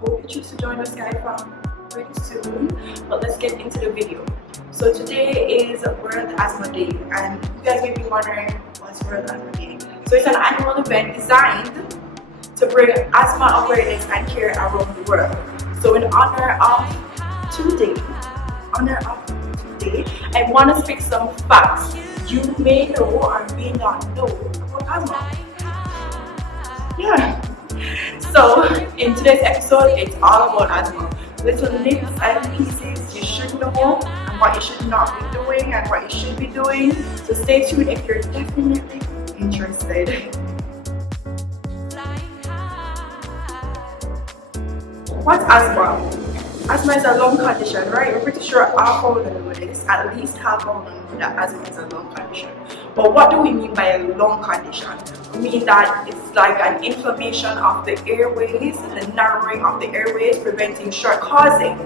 hope you choose to join us guys pretty soon. But let's get into the video. So today is World Asthma Day, and you guys may be wondering what's World Asthma Day. So it's an annual event designed to bring asthma awareness and care around the world. So in honor of today, I want to speak some facts you may know or may not know about asthma. Yeah. So in today's episode, it's all about asthma. Little nips and pieces you should know, and what you should not be doing, and what you should be doing. So stay tuned if you're definitely interested. What's asthma? Asthma is a lung condition, right? We're pretty sure half of them know this. At least half of them know that asthma is a lung condition. But what do we mean by a lung condition? We mean that it's like an inflammation of the airways, the narrowing of the airways, preventing causing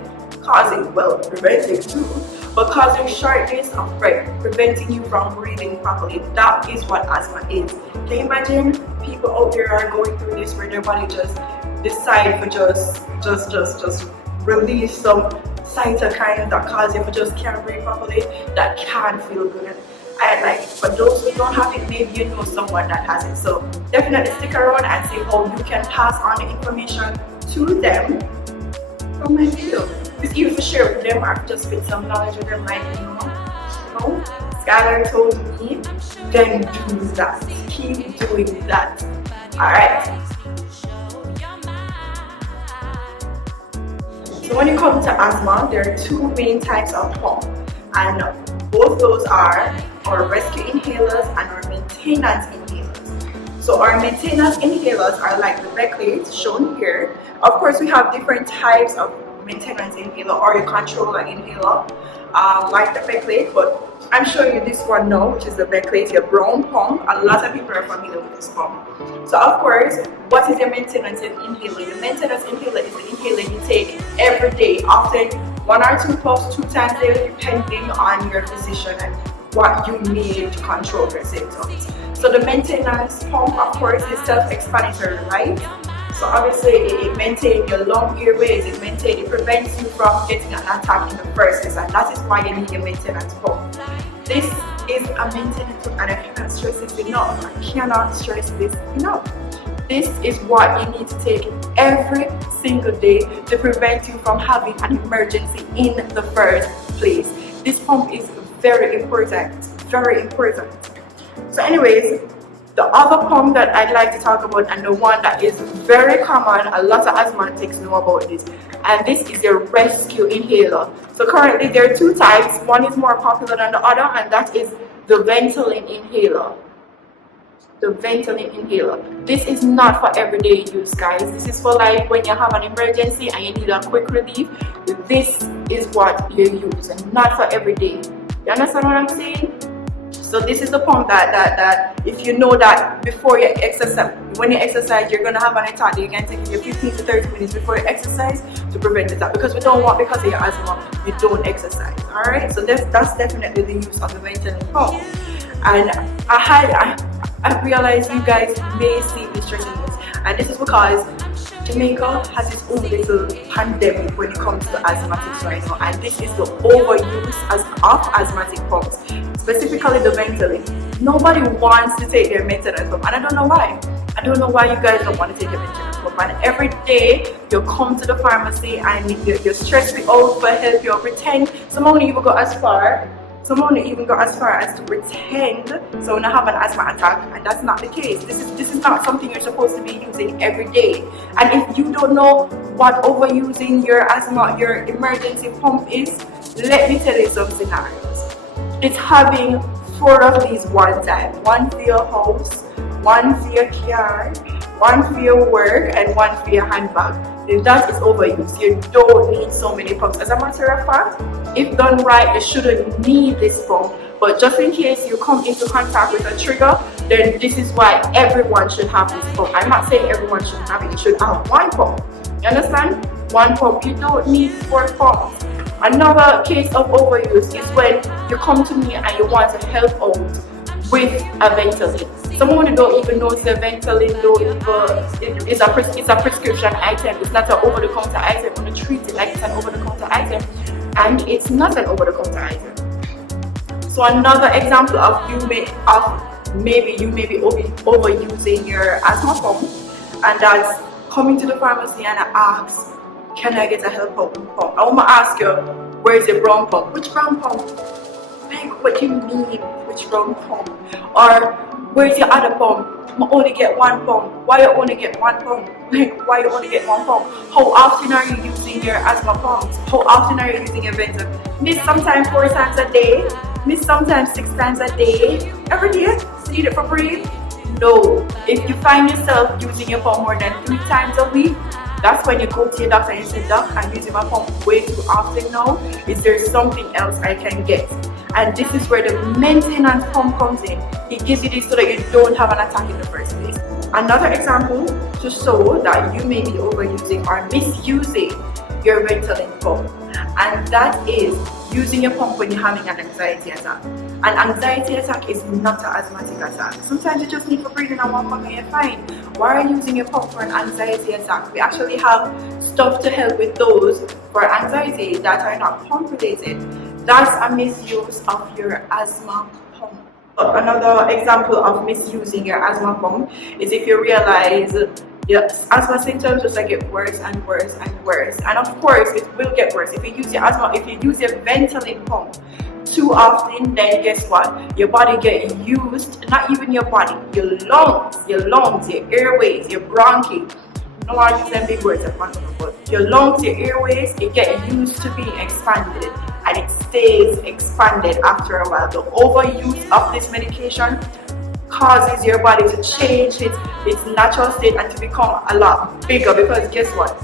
shortness of breath, preventing you from breathing properly. That is what asthma is. Can you imagine people out there are going through this where their body just decide to just release some cytokines that cause you to just can't breathe properly? That can feel good. And like for those who don't have it, maybe you know someone that has it. So definitely stick around and see how you can pass on the information to them from my video. It's even to share with them or just with some knowledge with them, like Skylar told me, then do that. Keep doing that. Alright. So when you come to asthma, there are two main types of pump, and both those are our rescue inhalers and our maintenance inhalers. So our maintenance inhalers are like the Beckley shown here. Of course, we have different types of maintenance inhaler or your controller inhaler, like the Beckley, but I'm showing you this one now, which is the Beckley, your brown pump. A lot of people are familiar with this pump. So of course, what is your maintenance inhaler? Your maintenance inhaler is the inhaler you take every day, often 1 or 2 puffs 2 times daily, depending on your physician and what you need to control your symptoms. So the maintenance pump, of course, is self-explanatory, right? So obviously it maintains your lung airways, it prevents you from getting an attack in the first place, and that is why you need your maintenance pump. This is a maintenance pump, and I cannot stress this enough. This is what you need to take every single day to prevent you from having an emergency in the first place. This pump is very important, very important. So anyways, the other pump that I'd like to talk about, and the one that is very common, a lot of asthmatics know about this, and this is your rescue inhaler. So currently there are 2 types. One is more popular than the other, and that is the Ventolin inhaler. The Ventolin inhaler. This is not for everyday use, guys. This is for like when you have an emergency and you need a quick relief. This is what you use, and not for every day. You understand what I'm saying? So this is the pump that if you know that before you exercise, when you exercise, you're gonna have an attack, you can take it 15 to 30 minutes before you exercise to prevent the attack. Because we don't want, because of your asthma, you don't exercise. Alright? So that's definitely the use of the Ventolin pump. And I realize you guys may see me stressing this, and this is because Jamaica has its own little pandemic when it comes to asthmatics right now, and this is the overuse of asthmatic pumps, specifically the Ventolin. Nobody wants to take their maintenance pump, and I don't know why. I don't know why you guys don't want to take your maintenance pump. And every day you come to the pharmacy and you're stressed out for help. You pretend. Some won't even go as far as to pretend so when I have an asthma attack, and that's not the case. This is not something you're supposed to be using every day. And if you don't know what overusing your emergency pump is, let me tell you some scenarios. It's having 4 of these one time. 1 for your house, 1 for your car, 1 for your work, and 1 for your handbag. If that is overuse, you don't need so many pumps. As a matter of fact, if done right, you shouldn't need this pump. But just in case you come into contact with a trigger, then this is why everyone should have this pump. I'm not saying everyone should have it. You should have 1 pump. You understand? 1 pump. You don't need 4 pumps. Another case of overuse is when you come to me and you want to help out with a Ventolin. Someone who don't even know the Ventolin though it's a prescription item. It's not an over-the-counter item. I'm gonna treat it like it's an over-the-counter item, and it's not an over-the-counter item. So another example of maybe you may be overusing your asthma pump, and that's coming to the pharmacy and ask, can I get a help pump? I want to ask you, where's your brown pump? Which brown pump? Like, what do you mean, which brown pump? Or where's your other pump? I only get one pump. Why you only get one pump? Like, why you only get one pump? How often are you using your asthma pumps? How often are you using your Ventolin? Miss sometimes 4 times a day. Miss sometimes 6 times a day. Every day? Need it for breathe? No. If you find yourself using your pump more than 3 times a week, that's when you go to your doctor and you say, Doc, I'm using my pump way too often now. Is there something else I can get? And this is where the maintenance pump comes in. It gives you this so that you don't have an attack in the first place. Another example to show that you may be overusing or misusing your Ventolin pump, and that is using your pump when you're having an anxiety attack. An anxiety attack is not an asthmatic attack. Sometimes you just need for breathing and one pump and you're fine. Why are you using your pump for an anxiety attack? We actually have stuff to help with those for anxiety that are not pump related. That's a misuse of your asthma pump. Another example of misusing your asthma pump is if you realize your asthma symptoms just like get worse and worse and worse. And of course, it will get worse. If you use your Ventolin pump too often, then guess what? Your body get used, not even your body, your lungs, your airways, your bronchi. No, I use them big words at one time, but your lungs, your airways, it get used to being expanded, and it stays expanded after a while. The overuse of this medication causes your body to change its natural state and to become a lot bigger, because guess what?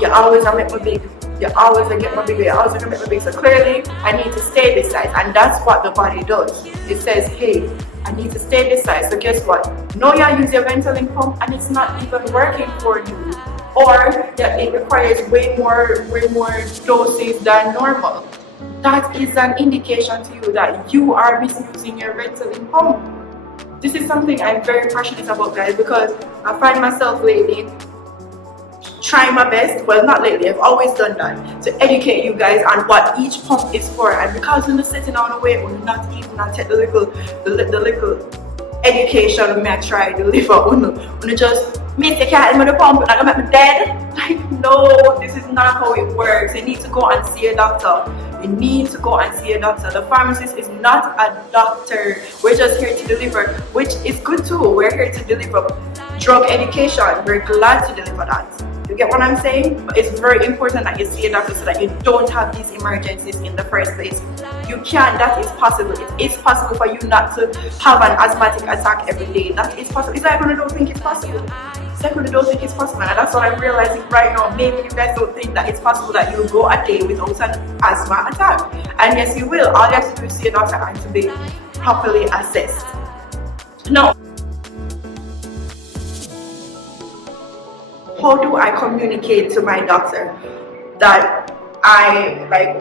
You always make me big. You always get my bigger. You always make me big. So clearly, I need to stay this size, and that's what the body does. It says, hey, I need to stay this size. So guess what? No, you use your Ventolin pump and it's not even working for you, or it requires way more doses than normal. That is an indication to you that you are misusing your Ventolin pump. This is something I'm very passionate about, guys, because I find myself lately trying my best, well, not lately, I've always done that, to educate you guys on what each pump is for. And because we're sitting on the way, we're not even take the little education we may try to deliver on just make the cat in the pump and I'm gonna make me dead. Like, no, this is not how it works. You need to go and see a doctor. You need to go and see a doctor. The pharmacist is not a doctor. We're just here to deliver, which is good too. We're here to deliver drug education. We're glad to deliver that. You get what I'm saying? But it's very important that you see a doctor so that you don't have these emergencies in the first place. You can, that is possible. It is possible for you not to have an asthmatic attack every day. That is possible. It's like when you don't think it's possible. It's like when you don't think it's possible. And that's what I'm realizing right now. Maybe you guys don't think that it's possible that you'll go a day without an asthma attack. And yes, you will. All you have to do is see a doctor and to be properly assessed. Now, how do I communicate to my doctor that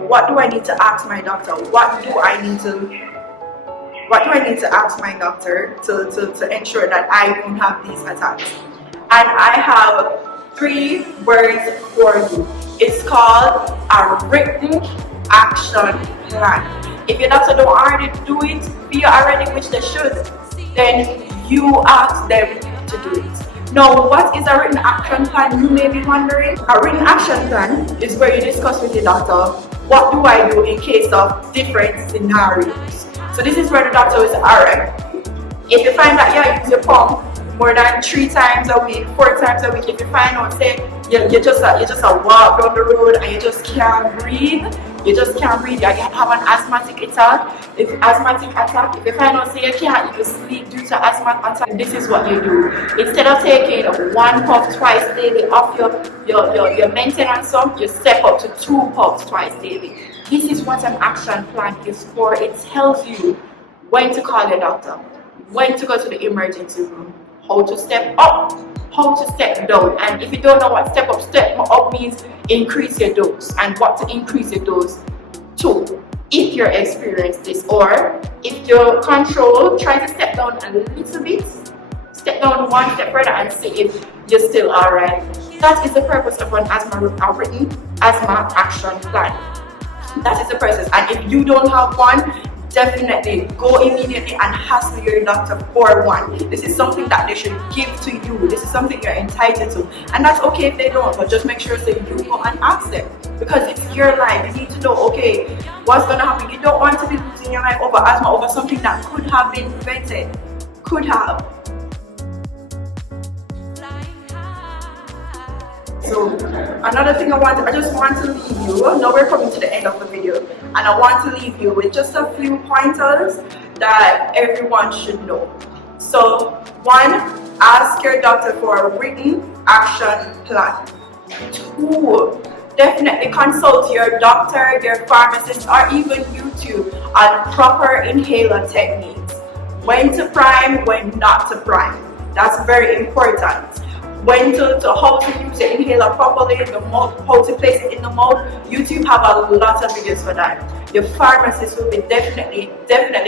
what do I need to ask my doctor? What do I need to ask my doctor to ensure that I don't have these attacks? And I have 3 words for you. It's called a written action plan. If your doctor don't already do it for you already, which they should, then you ask them to do it. Now, what is a written action plan, you may be wondering? A written action plan is where you discuss with your doctor, what do I do in case of different scenarios? So this is where the doctor is, alright, if you find that you use your pump more than 3 times a week, 4 times a week, if you find out, say, you just walk down the road and you just can't breathe, you have an asthmatic attack. If you find out, say, you can't even sleep due to asthma attack, this is what you do. Instead of taking 1 puff twice daily off your maintenance sum, you step up to 2 puffs twice daily. This is what an action plan is for. It tells you when to call your doctor, when to go to the emergency room, how to step up, how to step down. And if you don't know what step up means, increase your dose, and what to increase your dose to if you're experiencing this, or If you control, try to step down a little bit, step down one step further and see if you're still alright. That is the purpose of an written asthma action plan. That is the process. And if you don't have one, definitely go immediately and hassle your doctor for one. This is something that they should give to you. This is something you're entitled to. And that's okay if they don't, but just make sure that you go and ask them. Because it's your life. You need to know, okay, what's going to happen. You don't want to be losing your life over asthma, over something that could have been prevented. Could have. So another thing I just want to leave you, now we're coming to the end of the video, and I want to leave you with just a few pointers that everyone should know. So 1, ask your doctor for a written action plan. 2, definitely consult your doctor, your pharmacist, or even YouTube on proper inhaler techniques. When to prime, when not to prime. That's very important. When to how to use the inhaler properly, the mouth, how to place it in the mouth. YouTube have a lot of videos for that. Your pharmacist will be definitely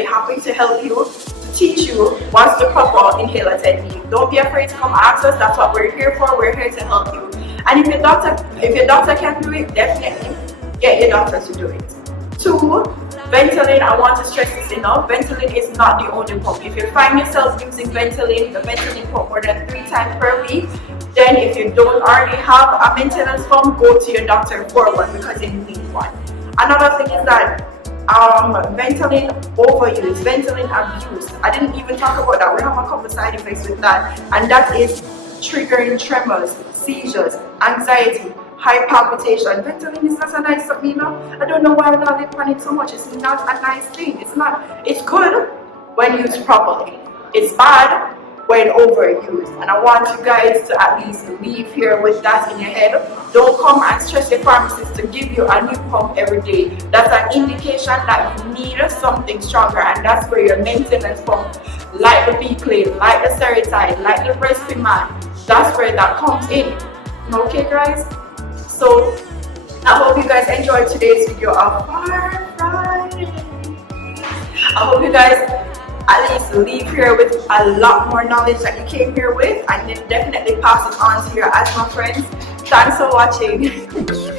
happy to help you, to teach you what's the proper inhaler technique. Don't be afraid to come ask us. That's what we're here for. We're here to help you. And if your doctor can do it, definitely get your doctor to do it. 2, Ventolin. I want to stress this enough. Ventolin is not the only pump. If you find yourself using Ventolin, the Ventolin pump more than 3 times per week, then if you don't already have a maintenance pump, go to your doctor for one because you need one. Another thing is that Ventolin overuse, Ventolin abuse. I didn't even talk about that. We have a couple side effects with that, and that is triggering tremors, seizures, anxiety, high palpitation. Ventolin is not a nice something, you know. I don't know why we not live on it so much. It's not a nice thing. It's good when used properly. It's bad when overused. And I want you guys to at least leave here with that in your head. Don't come and stress your pharmacist to give you a new pump every day. That's an indication that you need something stronger, and that's where your maintenance pump, like the B-Clay, like the Seretide, like the Respimat, that's where that comes in. Okay guys? So I hope you guys enjoyed today's video of Pharm Friday. I hope you guys at least leave here with a lot more knowledge that you came here with, and then definitely pass it on to your asthma friends. Thanks for watching.